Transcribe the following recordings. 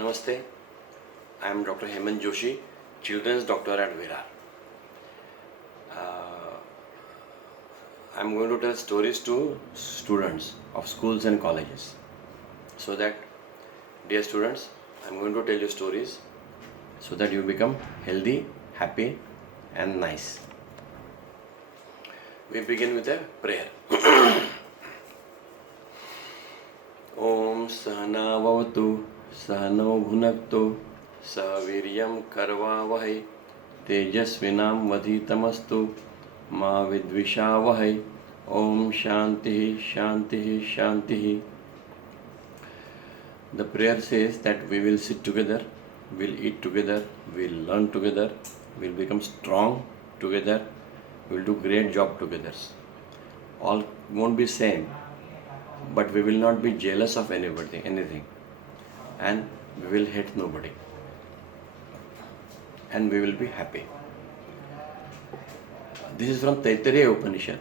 Namaste, I am Dr. Hemant Joshi, Children's Doctor at Virar. I am going to tell stories to students of schools and colleges. So that, dear students, I am going to tell you stories so that you become healthy, happy and nice. We begin with a prayer. Om Sahana Vavatu Sahano Bhunakto Saviryam Karvavahai Tejasvinam Vadhitamastu Ma Vidvishavahai. Om Shanti Shanti Shanti. The prayer says that we will sit together, we'll eat together, we'll learn together, we'll become strong together, we'll do great job together. All won't be same, but we will not be jealous of anybody, anything, and we will hate nobody, and we will be happy. This is from Taittiriya Upanishad,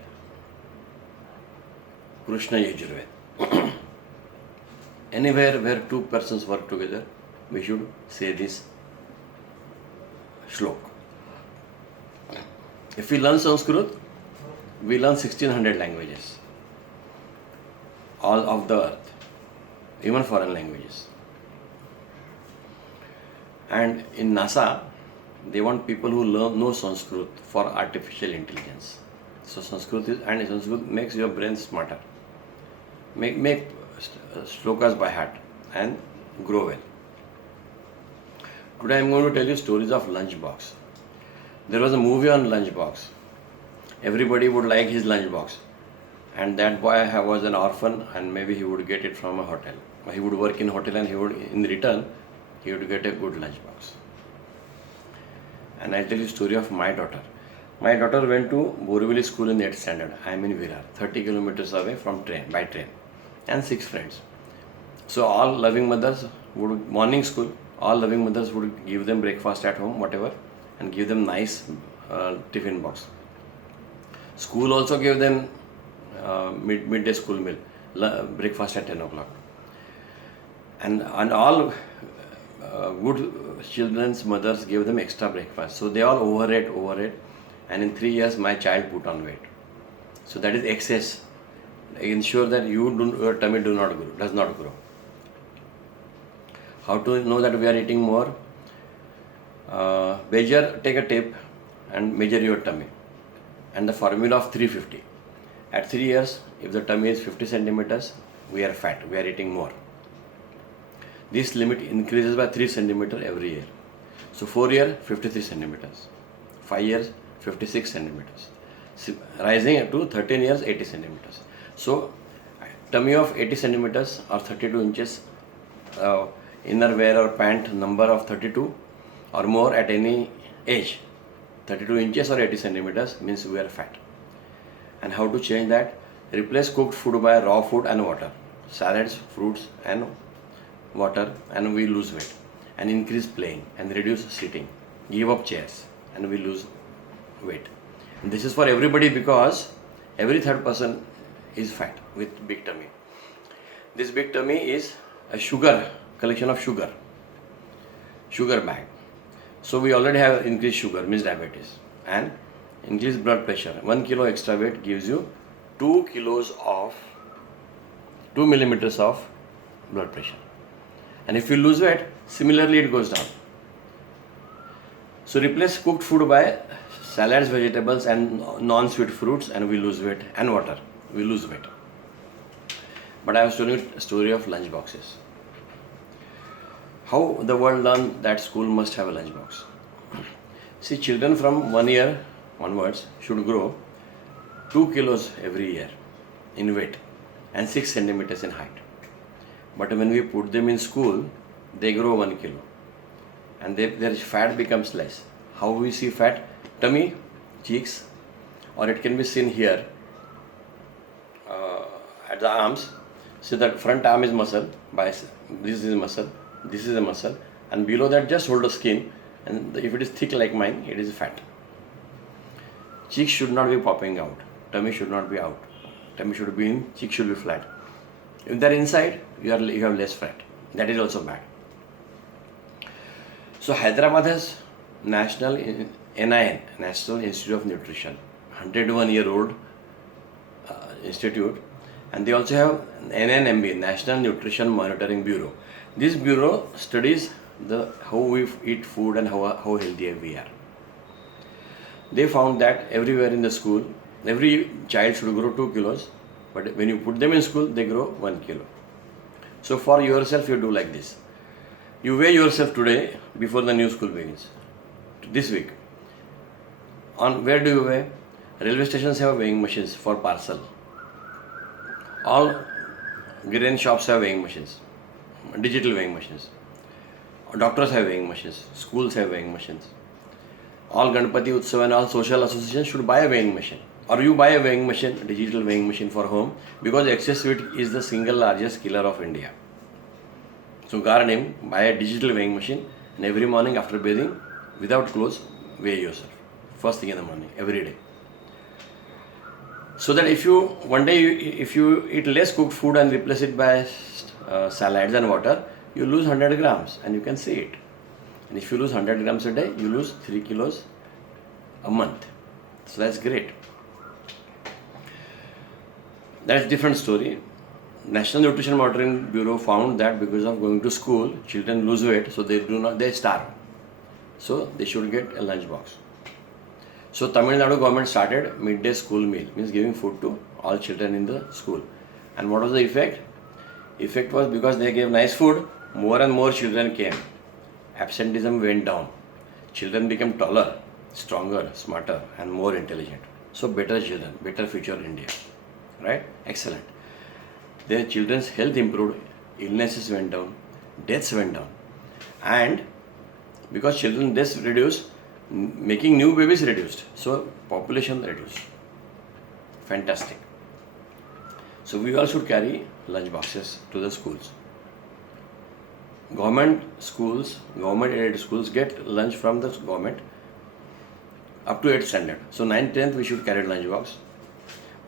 Krishna Yajurveda. Anywhere where two persons work together, we should say this shlok. If we learn Sanskrit, we learn 1600 languages, all of the earth, even foreign languages. And in NASA, they want people who know Sanskrit for artificial intelligence. So Sanskrit makes your brain smarter. Make shlokas by heart and grow well. Today I am going to tell you stories of lunchbox. There was a movie on lunchbox. Everybody would like his lunchbox, and that boy was an orphan, and maybe he would get it from a hotel. He would work in a hotel, and in return he would get a good lunchbox. And I'll tell you a story of my daughter. My daughter went to Borivali school in 8th standard. I am in Virar, 30 kilometers away by train, and 6 friends. So all loving mothers would, morning school, all loving mothers would give them breakfast at home, whatever, and give them nice tiffin box. School also gave them midday school meal, breakfast at 10 o'clock. And all good children's mothers gave them extra breakfast. So they all overate, and in 3 years my child put on weight. So that is excess. Ensure that your tummy does not grow. How to know that we are eating more? Take a tape and measure your tummy. And the formula of 350. At 3 years, if the tummy is 50 centimeters, we are fat, we are eating more. This limit increases by 3 centimeters every year. So 4 years, 53 centimeters. 5 years, 56 centimeters. Rising to 13 years, 80 centimeters. So tummy of 80 centimeters or 32 inches, inner wear or pant number of 32 or more at any age, 32 inches or 80 centimeters means we are fat. And how to change that? Replace cooked food by raw food and water, salads, fruits and water, and we lose weight. And increase playing and reduce sitting. Give up chairs and we lose weight. And this is for everybody, because every third person is fat with big tummy. This big tummy is a collection of sugar bag. So we already have increased sugar, means diabetes, and increased blood pressure. 1 kilo extra weight gives you 2 millimeters of blood pressure. And if you lose weight, similarly it goes down. So replace cooked food by salads, vegetables and non-sweet fruits, and we lose weight, and water, we lose weight. But I was telling you a story of lunch boxes. How the world learned that school must have a lunch box. See, children from 1 year onwards should grow 2 kilos every year in weight and 6 centimeters in height. But when we put them in school, they grow 1 kilo and their fat becomes less. How we see fat? Tummy, cheeks, or it can be seen here at the arms. So that front arm is muscle, this is muscle, this is a muscle, and below that just hold the skin, and if it is thick like mine, it is fat. Cheeks should not be popping out, tummy should not be out, tummy should be in, cheek should be flat. If they are inside, you have less fat. That is also bad. So Hyderabad has National NIN, National Institute of Nutrition, 101-year-old institute, and they also have NNMB, National Nutrition Monitoring Bureau. This bureau studies how we eat food and how healthy we are. They found that everywhere in the school, every child should grow 2 kilos, but when you put them in school, they grow 1 kilo. So for yourself, you do like this. You weigh yourself today before the new school begins. This week. On where do you weigh? Railway stations have weighing machines for parcel. All grain shops have weighing machines, digital weighing machines. Doctors have weighing machines. Schools have weighing machines. All Ganpati Utsav and all social associations should buy a weighing machine. Or you buy a weighing machine, a digital weighing machine for home, because excess weight is the single largest killer of India. So guard him, buy a digital weighing machine, and every morning after bathing, without clothes, weigh yourself. First thing in the morning, every day. So that if you eat less cooked food and replace it by salads and water, you lose 100 grams and you can see it. And if you lose 100 grams a day, you lose 3 kilos a month. So that's great. That's a different story. National Nutrition Monitoring Bureau found that because of going to school, children lose weight, so they starve. So they should get a lunch box. So Tamil Nadu government started midday school meal, means giving food to all children in the school. And what was the effect? Effect was because they gave nice food, more and more children came. Absenteeism went down. Children became taller, stronger, smarter, and more intelligent. So better children, better future India. Right? Excellent. Their children's health improved, illnesses went down, deaths went down. And because children deaths reduced, making new babies reduced. So population reduced. Fantastic. So we all should carry lunch boxes to the schools. Government aided schools get lunch from the government up to 8th standard. So 9th, 10th we should carry lunch box.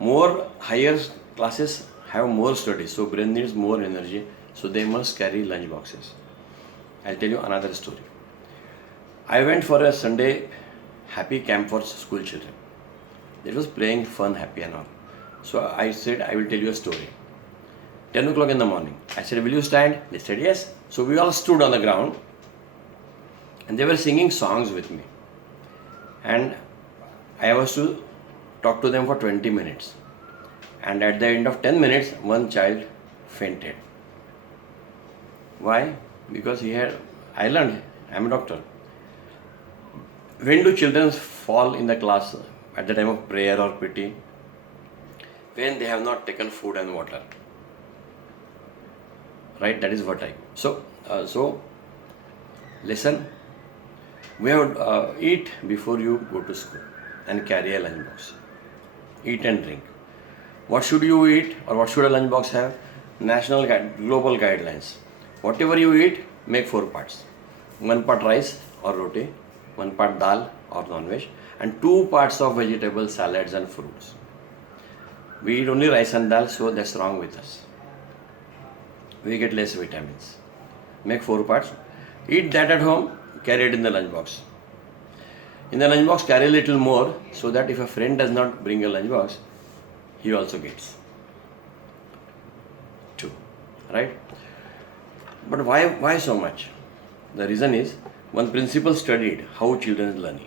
More higher classes have more studies, so brain needs more energy, so they must carry lunch boxes. I'll tell you another story. I went for a Sunday happy camp for school children. It was playing fun, happy and all. So I said, I will tell you a story. 10 o'clock in the morning. I said, will you stand? They said, yes. So we all stood on the ground and they were singing songs with me. And I was to talk to them for 20 minutes. And at the end of 10 minutes, one child fainted. Why? Because I learned, I'm a doctor. When do children fall in the class at the time of prayer or PT? When they have not taken food and water. Right? That is what I. So listen. We have eat before you go to school and carry a lunch box. Eat and drink. What should you eat or what should a lunch box have? National global guidelines. Whatever you eat, make 4 parts. 1 part rice or roti, 1 part dal or non-veg, and 2 parts of vegetables, salads and fruits. We eat only rice and dal, so that's wrong with us. We get less vitamins. Make 4 parts. Eat that at home, carry it in the lunch box. In the lunch box, carry a little more so that if a friend does not bring a lunch box, he also gets 2. Right? But why so much? The reason is, one principal studied how children are learning.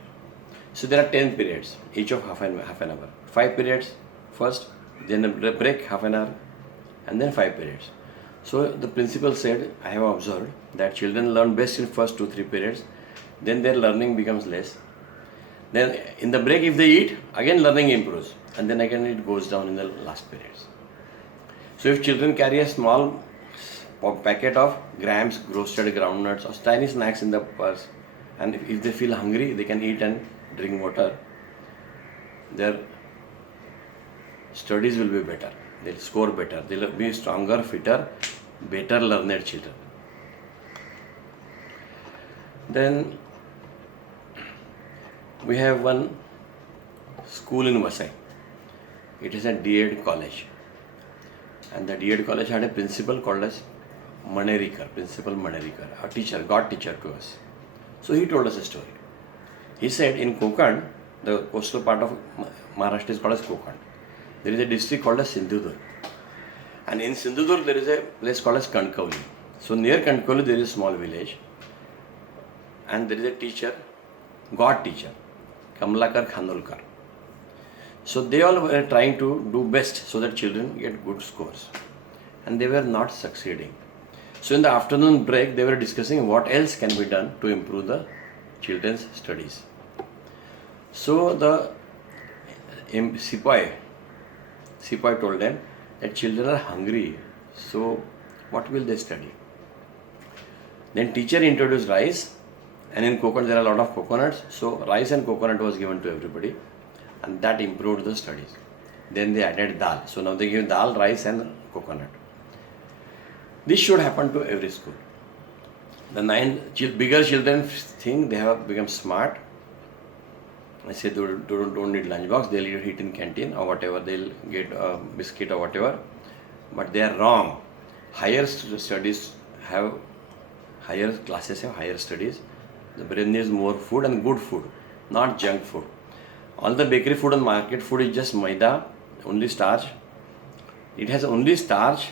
So there are 10 periods, each of half an hour. 5 periods first, then a break half an hour, and then 5 periods. So the principal said, I have observed that children learn best in first 2-3 periods, then their learning becomes less. Then in the break, if they eat, again learning improves, and then again it goes down in the last periods. So if children carry a small packet of grams roasted groundnuts or tiny snacks in the purse, and if they feel hungry, they can eat and drink water, their studies will be better. They'll score better. They'll be stronger, fitter, better learned children. Then we have one school in Vasai. It is a D.Ed college. And the D.Ed college had a principal called as Principal Manerikar, a teacher, God teacher to us. So he told us a story. He said in Konkan, the coastal part of Maharashtra is called as Konkan. There is a district called as Sindhudurg. And in Sindhudurg there is a place called as Kankavli. So near Kankavli there is a small village. And there is a teacher, God teacher, Kamlakar Khanolkar. So they all were trying to do best so that children get good scores. And they were not succeeding. So in the afternoon break, they were discussing what else can be done to improve the children's studies. So the Sipai told them that children are hungry, so what will they study? Then teacher introduced rice, and in Konkan there are a lot of coconuts, so rice and coconut was given to everybody, and that improved the studies. Then they added dal, so now they give dal, rice and coconut. This should happen to every school. The bigger children think they have become smart. I say they don't need lunchbox, they'll eat in canteen or whatever, they'll get a biscuit or whatever. But they are wrong. Higher studies have higher classes, have higher studies. The brain needs more food and good food, not junk food. All the bakery food and market food is just maida, only starch. It has only starch,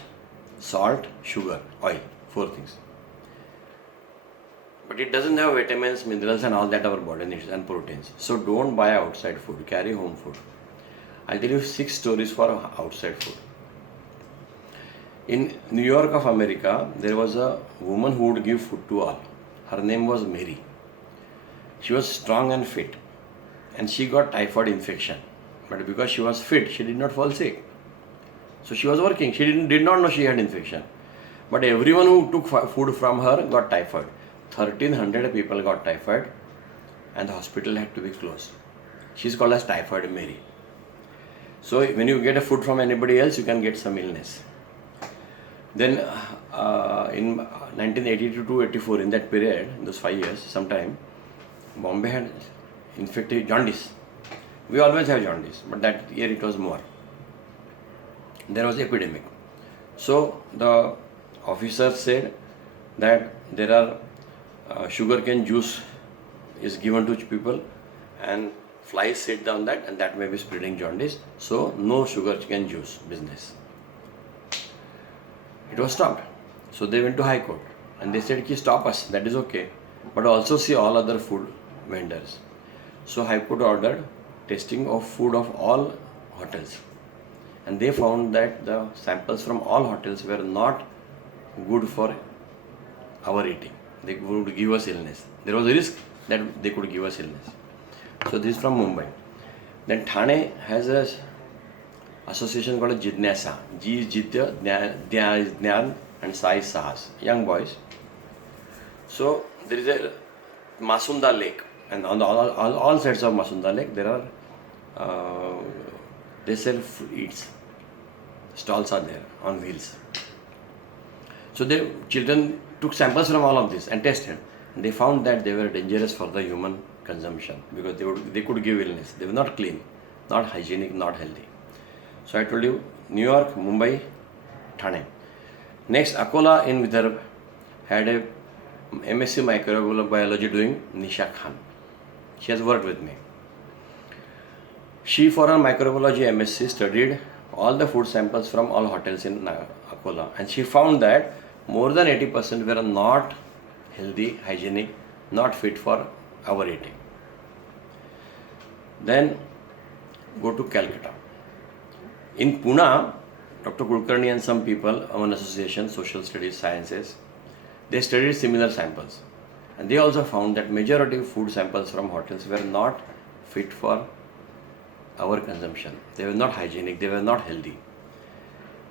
salt, sugar, oil, 4 things. But it doesn't have vitamins, minerals and all that our body needs and proteins. So don't buy outside food, carry home food. I'll tell you 6 stories for outside food. In New York of America, there was a woman who would give food to all. Her name was Mary. She was strong and fit. And she got typhoid infection. But because she was fit, she did not fall sick. So she was working. She did not know she had infection. But everyone who took food from her got typhoid. 1,300 people got typhoid and the hospital had to be closed. She's called as Typhoid Mary. So when you get a food from anybody else, you can get some illness. Then in 1982 to 84, in that period, those 5 years, sometime, Bombay had infected jaundice. We always have jaundice, but that year it was more. There was epidemic. So the officer said that there are sugarcane juice is given to people and flies sit down that and that may be spreading jaundice. So no sugarcane juice business. It was stopped. So they went to High Court and they said, stop us, that is okay. But also see all other food vendors. So High Court ordered testing of food of all hotels. And they found that the samples from all hotels were not good for our eating. They would give us illness. There was a risk that they could give us illness. So this is from Mumbai. Then Thane has a association called Jidnasa. G is Jidya, Dya is Jnana and Sa is Sahas. Young boys. So there is a Masunda Lake. And on all sides of Masunda Lake there are they sell eats. Stalls are there on wheels. So the children took samples from all of this and tested. And they found that they were dangerous for the human consumption because they could give illness. They were not clean, not hygienic, not healthy. So I told you, New York, Mumbai, Thane. Next, Akola in Virar had a MSc microbiology doing Nisha Khan. She has worked with me. She, for her microbiology MSc, studied all the food samples from all hotels in Akola, and she found that more than 80% were not healthy, hygienic, not fit for our eating. Then go to Calcutta. In Pune, Dr. Kulkarni and some people, one association, Social Studies, Sciences, they studied similar samples. And they also found that majority of food samples from hotels were not fit for our consumption. They were not hygienic, they were not healthy.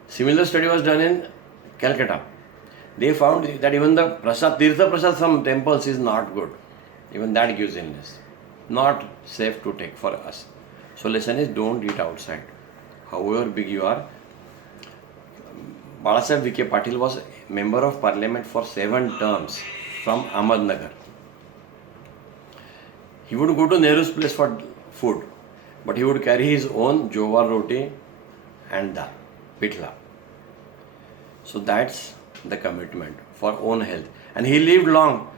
Similar study was done in Calcutta. They found that even the prasad, Tirtha Prasad from temples is not good. Even that gives illness. Not safe to take for us. So lesson is don't eat outside. However big you are. Balasaheb Vikhe Patil was member of parliament for 7 terms from Ahmednagar. He would go to Nehru's place for food, but he would carry his own jowar roti and dal, pitla. So that's the commitment for own health. And he lived long.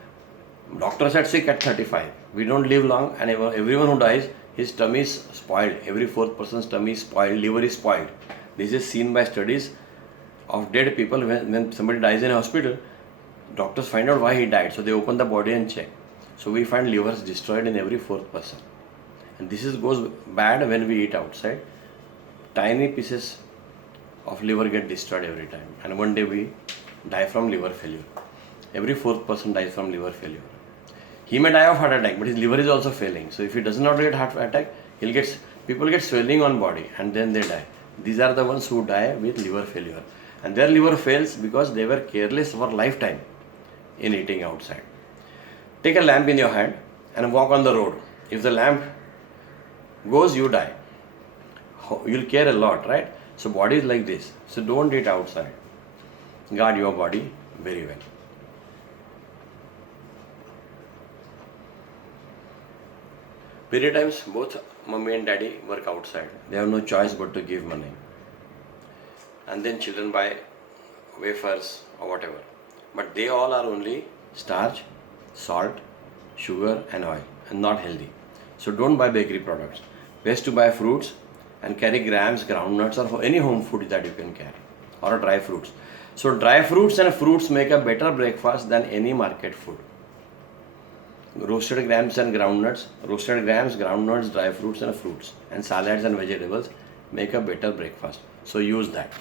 Doctor said sick at 35. We don't live long, and everyone who dies, his tummy is spoiled. Every fourth person's tummy is spoiled, liver is spoiled. This is seen by studies of dead people. When somebody dies in a hospital, doctors find out why he died. So they open the body and check. So we find livers destroyed in every fourth person. And this goes bad when we eat outside. Tiny pieces of liver get destroyed every time. And one day we die from liver failure. Every fourth person dies from liver failure. He may die of heart attack, but his liver is also failing. So if he does not get heart attack, people get swelling on body and then they die. These are the ones who die with liver failure. And their liver fails because they were careless for lifetime in eating outside. Take a lamp in your hand and walk on the road. If the lamp goes, you die. You'll care a lot, right? So body is like this. So don't eat outside. Guard your body very well. Many times both mommy and daddy work outside. They have no choice but to give money. And then children buy wafers or whatever. But they all are only starch, salt, sugar and oil and not healthy. So don't buy bakery products. Best to buy fruits and carry grams, groundnuts or any home food that you can carry or dry fruits. So dry fruits and fruits make a better breakfast than any market food. Roasted grams, groundnuts, dry fruits and fruits and salads and vegetables make a better breakfast. So use that.